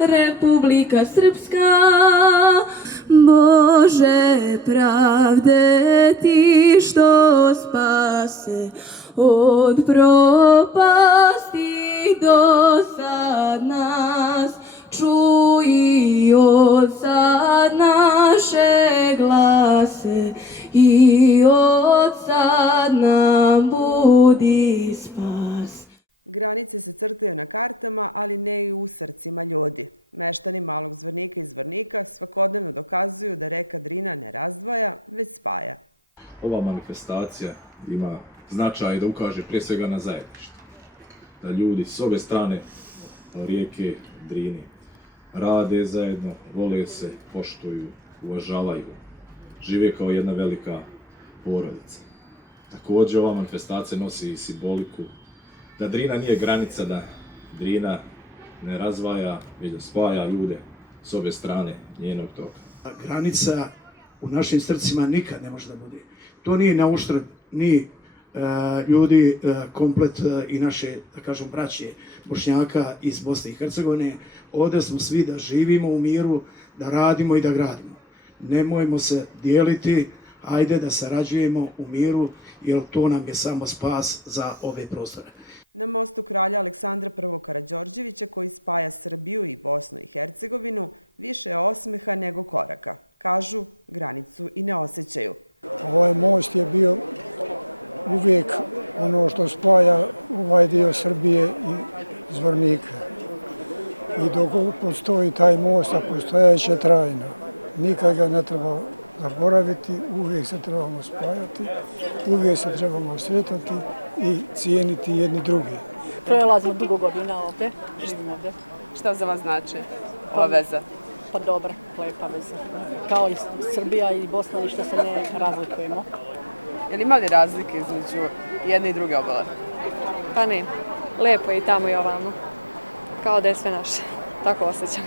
Republika Srpska. Bože pravde, ti što spase od propasti do sad nas, čuj od sad naše glase i od sad nam budi spas. Granice se crtaju na kartama, ali ne i u srcima ljudi. Meštani Malog Zvornika i Zvornika svakodnevno dokazuju da reka Drina ne razdvaja, već spaja. Ova manifestacija ima značaj da ukaže prije svega na zajedništvo. Da ljudi s ove strane rijeke Drine rade zajedno, vole se, poštuju, uvažavaju, žive kao jedna velika porodica. Također ova manifestacija nosi i simboliku da Drina nije granica, da Drina ne razdvaja, već da spaja ljude s obje strane njenog toka. Granica u našim srcima nikad ne može da bude. To nije na uštrb ni ljudi komplet i naše, da kažem, braće Bošnjaka iz Bosne i Hercegovine. Ovdje smo svi da živimo u miru, da radimo i da gradimo. Nemojmo se dijeliti, ajde da sarađujemo u miru, jer to nam je samo spas za ove prostore. Na mostu kralja Aleksandra I. Karađorđevića, koji spaja Srbiju i Bosnu i Hercegovinu, više je osmeha nego koraka. Kažu, granicu i ne osjećaju. Ovaj most je bio uvijek ono što spaja ovaj dio Srbije i Zvornika. I dok postoji taj most, a postojeće trajno, nikad ga ne treba zaboraviti, uvijek se trebamo spajati, uvijek se trebamo sretati i cijeniti jedni drugi. Prelazimo dugo godina ovdje, živimo ovdje. Šta za vas znači ova veza? Pa dobra, lepa veza. Kao i Srbija i Bosna, ništa se ne razlikujemo. Je li imali razlike između jedne i druge obale? Pa ne, lepo je i tamo i ovamo. Kao da je sve naše. Tako osjećam.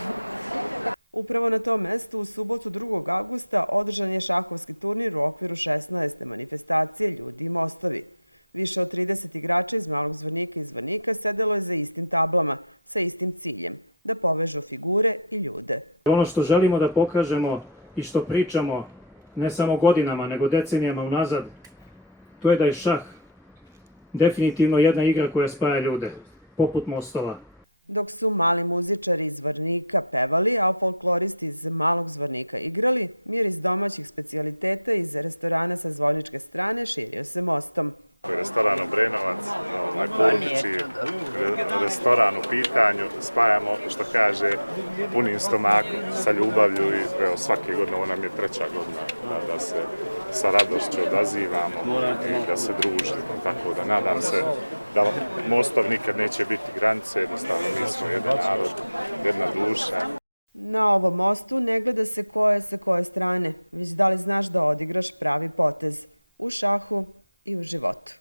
Upravo na tom mestu u subotu 2. avgusta održan je šahovski turnir u okviru 16. manifestacije Ljudi i mostovi. Više od 30 igrača iz Malog Zvornika i Zvornika sedelo je za istim tablama, sa istim ciljem, da povežu figure i ljude. Ono što želimo da pokažemo i što pričamo ne samo godinama, nego decenijama unazad, to je da je šah definitivno jedna igra koja spaja ljude, poput mostova. Dok su mali muzičari iz Zvornika pevali, a folkloristi iz Malog Zvornika igrali, miris domaćih specijaliteta iz restorana sa zvorničke strane širio se mostom. Restoran Obrenovac, Polnići, restoran u pitanju, spajamo, što kaže, punim stomakom, sa ljubavlju i evo, svake godine, ovo nam je 3. godina, da se sa radošću odazivamo i da se družimo, tako da nadam se da mostov nikad neće biti granice, jednostavno mi smo jedan narod, jedna duša. Na ovom mostu ne gleda se ko je sa koje strane, već da li znaš da odigraš pravi potez u šahu i u životu.